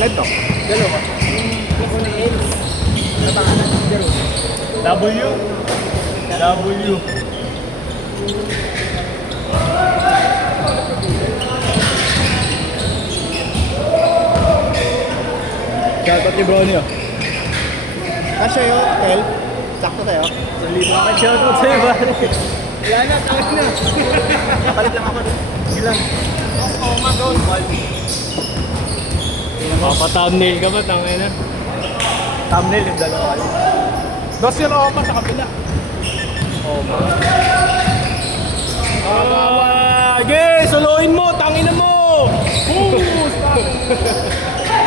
Red to. Dalawa. Ako ni Ace. Ano pangalan? W. W. Shoutout ni Brownie oh. Kasya yun, Tel. Sakto tayo. Salito ka shoutout sa'yo ba? Wala na, tawag na. Palit lang ako doon. Ilan? Oo, mag-on. Mapa-thumbnail ka ba? Tangay na. Thumbnail yung dalawa. Dos yung Oma sa kabila. Ge! Soloin mo! Tangina mo!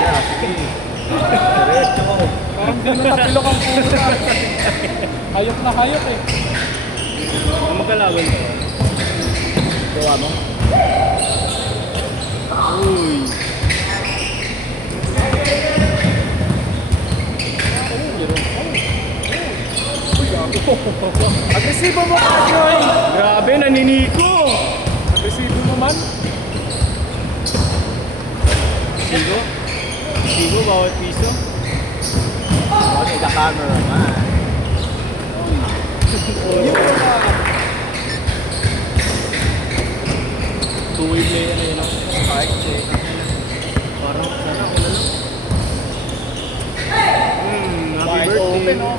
Yeah, sige. Diretso ko. Parang di na tapilok ang puta. Hayop na hayop eh. Ang magkalaban mo. Gawa mo. Uy! Agresibo mo ka, Joy. Grabe, naniniko! Agresibo naman. Sigo? Sigo, bawat piso? Okay, the camera man. Two-way player na yun ako. Parang sana ako na lang. Happy Wide open, birthday. oh.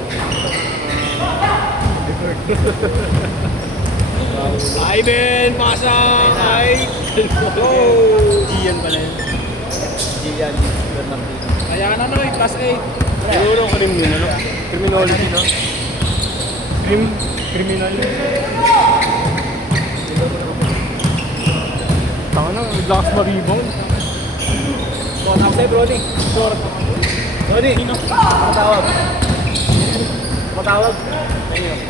Ay, Ben! Pasang! Ay! Go! Iyan pala yun. Iyan, Bernardino. Kaya na Noy, plus 8. Siguro ko rin yun, ano? Criminology, no? Criminal. Tama na, lakas ma-rebound. Short up sa'yo, Brody. Short. Brody, matawag. Matawag. Ayun.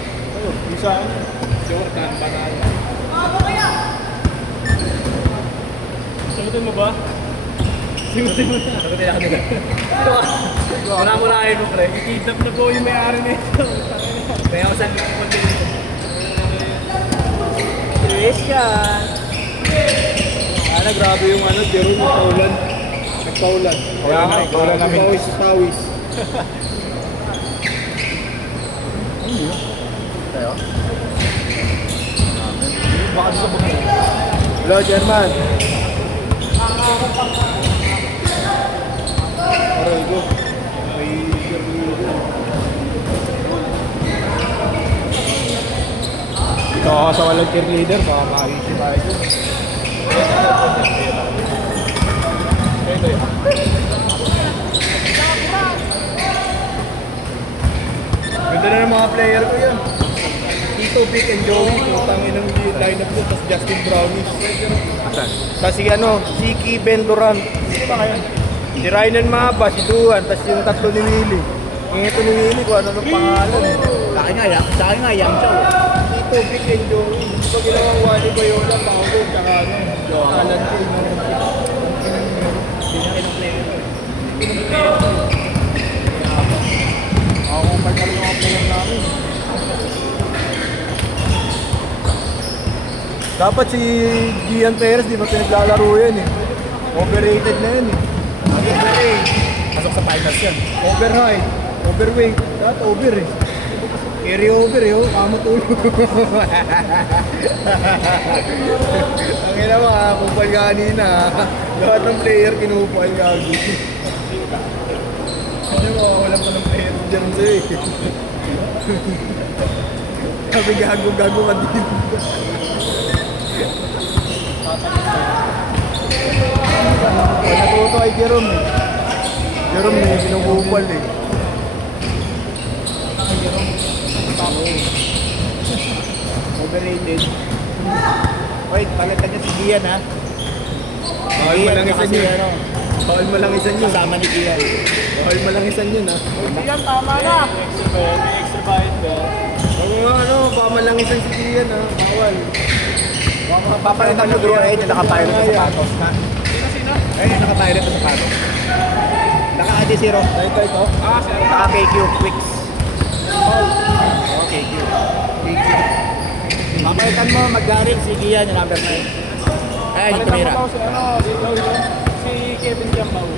Isa, Jordan, Banal. Sagutin mo ba? Sagutin mo na. Sagutin na kami na. Wala mo na kayo mo, pre. Kidnap na po yung may-ari na ito. Kaya ako saan mo dito. Christian. Ana, grabe yung ano, pero nagpaulan. Nagpaulan. Kaya nga, paulan namin. Pawis. Tayo? Baka sa bukid. Hello, German. Aray ko. May Ito ako sa walang cheerleader, baka makikita tayo dun. Pwede. Ganda na ng mga player ko yan. Tito, Vic, and Joey. Putangin ng lineup ko. Tapos Justin Brownish. Tapos si ano, Siki, Ben Durant. Sino ba kayo? Si Ryan Maba, si Duhan. Tapos yung tatlo ni Willie. Yung ito ni Willie, kung ano ng pangalan. Sa akin nga, Yang Chow. Tito, Vic, and Joey. Hindi pa ginawang Wally Bayola, Paolo, tsaka ano, Alan Hill. Hindi na ilang player. Ako kung pagkali yung mga player namin. Dapat si Gian Perez, di ba pinaglalaro yan eh. Overrated na yan eh. Overrated. Pasok sa finals yan. Overhigh. Overweight. Dapat over eh. Carry over eh, oh. Kamo tulog. Ang ina mo ha, kupal ka kanina ha. Lahat ng player kinupal ka. Ano mo, wala pa ng player dyan sa'yo eh. Sabi gago ka din. Natuto kay Jerome eh. Jerome eh, kinukupal eh. Overrated. Wait, palitan niya si Gian ha. Bawal mo lang isan yun. Bawal mo lang isan yun. Kasama ni Gian. Bawal mo lang isan yun ha. Yan, tama na. May extra bayad ba? Kung ano, bawal mo lang isan si Gian ha. Bawal. Papalitan mo doon eh, yung nakapilot sa sapatos. Sino? Ayun yung nakapilot sa sapatos. Naka-AD0. Ito. Ah, sir. Naka-KQ Quicks. Okay, KQ. Papalitan mo, mag-garil si Gian yung number 9. Ayun, yung tumira. Palitan mo daw si ano, si Kevin Jambao.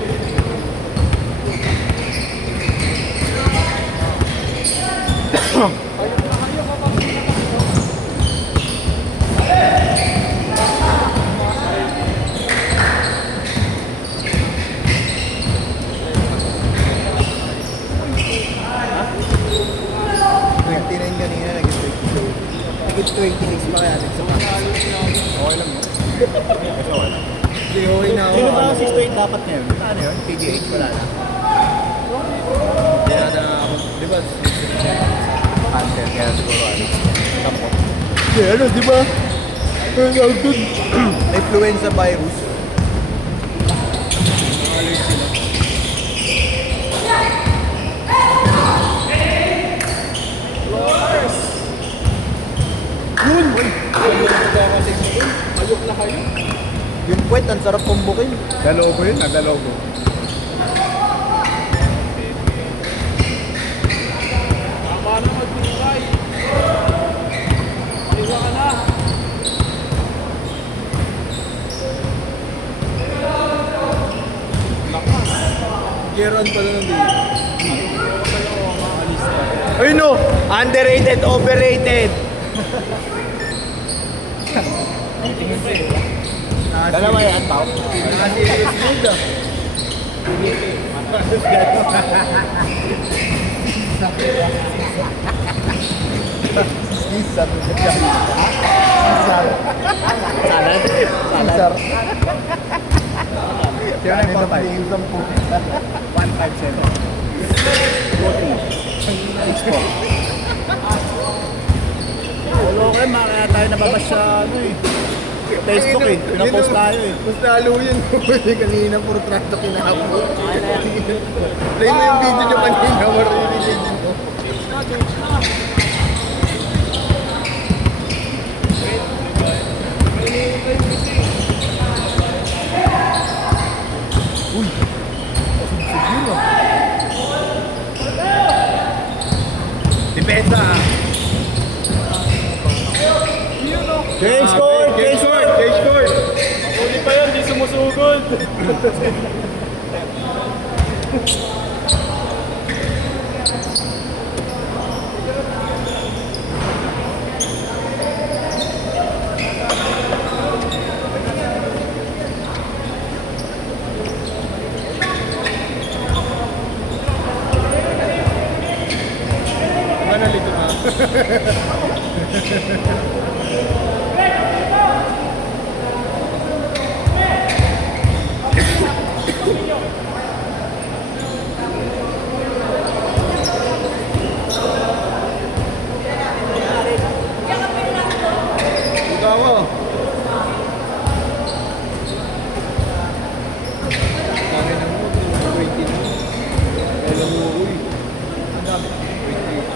Kanina, naging 22. Naging 26 pa kaya sa practice. Okay lang mo. Hindi, okay na ako. Sino ba ang 6'8" dapat ngayon? Ano yun? PGH? Wala na. Hindi na ako. Di ba? Hunter, kaya siguro ano. Tampok. Yeah, ano, di ba? Influenza virus. Yun! Hayok na hayok. Yung puwet, ang sarap pumbukin. Dalogo yun, dalogo. Tama na magbigay. Paliwa ka na. Geron pala nung dito. Ay no! Underrated, overrated! Dalawa yan, Pao. Nakasirius mood ah. Sisar. Salad? Sisar. Kaya na yung 157. Wala ko rin, kaya tayo nababas sa ano eh. Facebook eh, pinapost tayo eh. Mas lalo yun. Kanina puro trato kinahapon. Play mo yung video nyo kanina. Maririnig mo. Uy! Siguro. Depensa ah. Change court! Change court! Change court! Uli pa yan, di sumusugod. Mana lito na? Buka mo. Tangin na mo, 20 na. Kailan mo, uy. Ang dami. 20.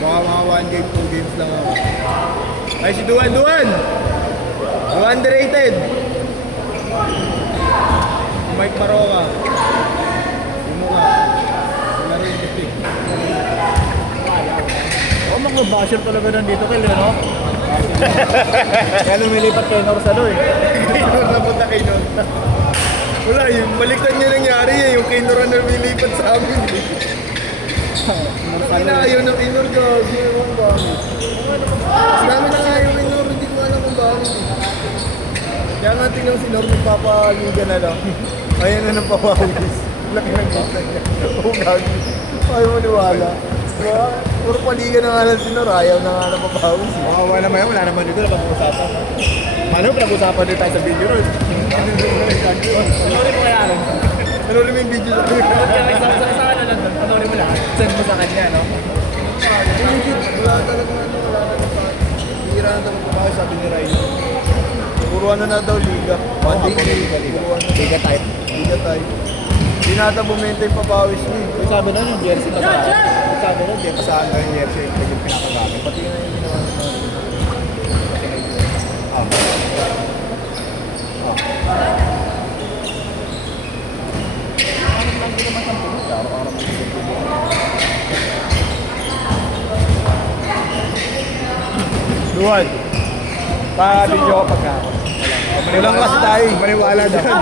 Baka mga 1 game, 2 games lang ako. Ay, si Duan! Duan! Underrated! Si Mike Maroka. Yung mukha. Laro yung titik. Oo, mga basher talaga nandito kay Leno. Kaya lumilipat kay Norsalo eh. Kainor napunta kay Nor. Wala, yung baliktad niya nangyari eh. Yung kay Nor na lumilipat sa amin eh. Ay, ayaw na kay Nor, gago. Ewan bakit. Mas namin na nga yung kay Nor, hindi ko alam kung bakit eh. Kaya nga tingnan si Nor magpapaliga na lang. Ayan na ng pawawis. Laki ng gita niya. Oo, gago. Ayaw mo niwala. Diba? Puro paliga na nga lang si Nor. Ayaw na nga ng papawis eh. Makawa naman yan, wala naman dito na pag-uusapan. Ano, pinag-uusapan din tayo sa video ron. Panorin mo kaya ron. Panorin mo yung video sa akin. Sa ano lang doon, panorin mo lang. Send mo sa kanya, no? Wala talaga ano, wala na pa. Hira na talaga kumakain, sabi ni Ryan. Puro ano na daw, liga. One day liga. Puro ano. Liga type. Liga tayo. Hindi na ata bumenta yung papawis niya. Yung sabi nun, yung jersey pa sa yung sabi nun, di pa sa hanggang yung jersey yung pinakagamit. Pati na yung ginawa ng mga. Duwan. Pa-video ko pagka ako. Walang kasi tayo. Maniwala dyan.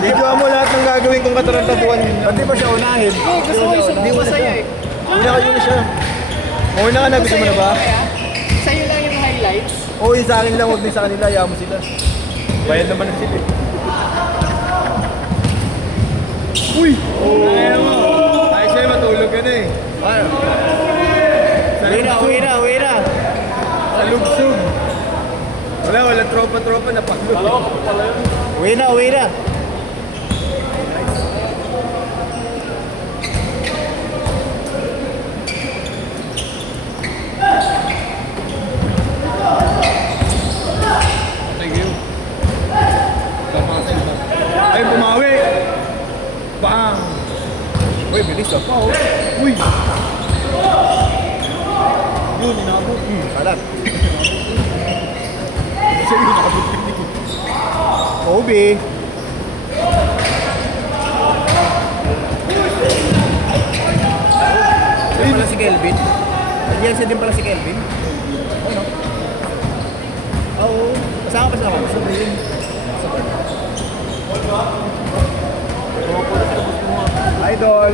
Videoan mo lahat ng gagawin kong katarantaduan. Ba't di ba siya unahin? Gusto ko isang Di mo sa'yo eh. Una ka yun siya. Una ka na, gusto mo na ba? Sa'yo lang yung highlights. Oo, yung sa akin lang, huwag din sa kanila, ayaw mo sila. Bayad naman ng sila. Uy! Ay, siya matulog ka na eh. Uwi na. Salugsog. Wala tropa-tropa na pagod. Uwi na. Thank you. Ay, bumawi! Bang! Uy, bilis ah. Uy! Yun, inabot. Salat. Siya yun, inabot. Kobe. Yan pala si Kelvin. Yan siya din pala si Kelvin. Ano? Oo. Kasama pa siya. Sabihin. Idol.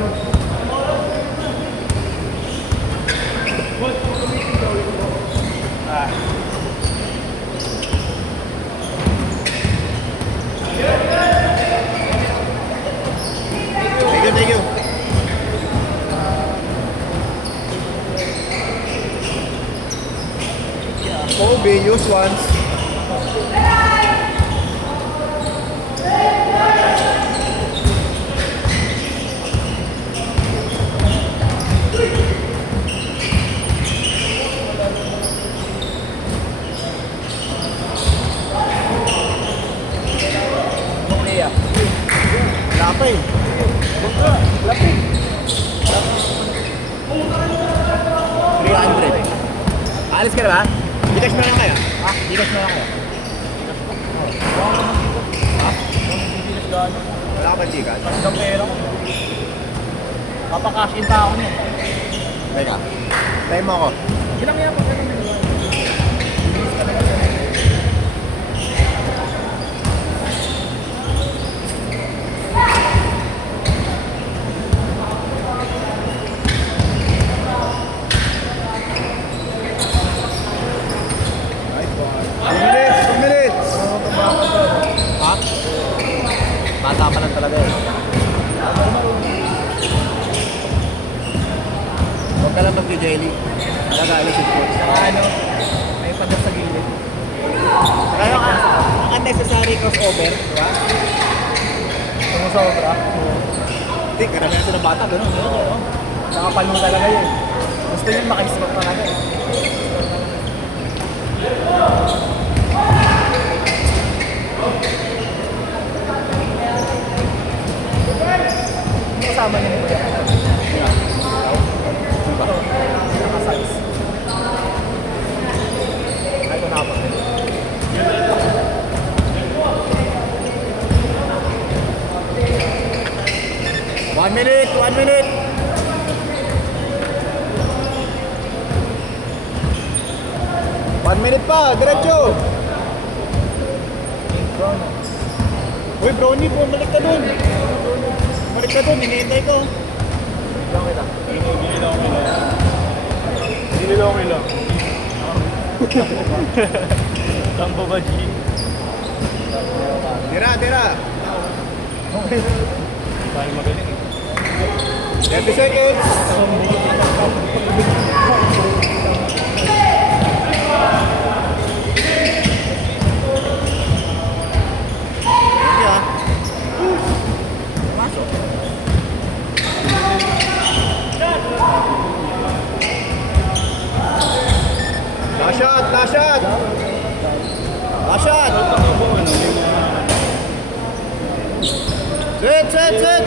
Thank you. Kobe, use once. Wala pa eh. 300. Alis ka na ba? Gcash mo na lang kayo. Ha? Gcash mo na lang kayo. Ha? Wala ka ba Gcash? Ang pera ko. Papakash in pa ako niya. Teka. Time mo ako. Ilang yan po? Two minutes. Ha? Bata pa lang talaga eh. Huwag ka lang mag-jelly. Talaga, alis yung coach. Ano? May padas sa gilid. Kaya ang unnecessary crossover, di ba? Sumusobra. Hindi, karamihan ito ng bata, gano'n. Nakapal mo talaga yun. Gusto yun makisipag talaga eh. Kasama niya mo yan. Nakasize. Ay, ito na ako. One minute. One minute pa, diretso. Uy, Brownie, bumalik ka dun. Balik ka dun, hinihintay ko. Hindi nila okay lang. Tambo ba, G? Tira. Dahil magaling eh. 30 seconds. Last shot. Set.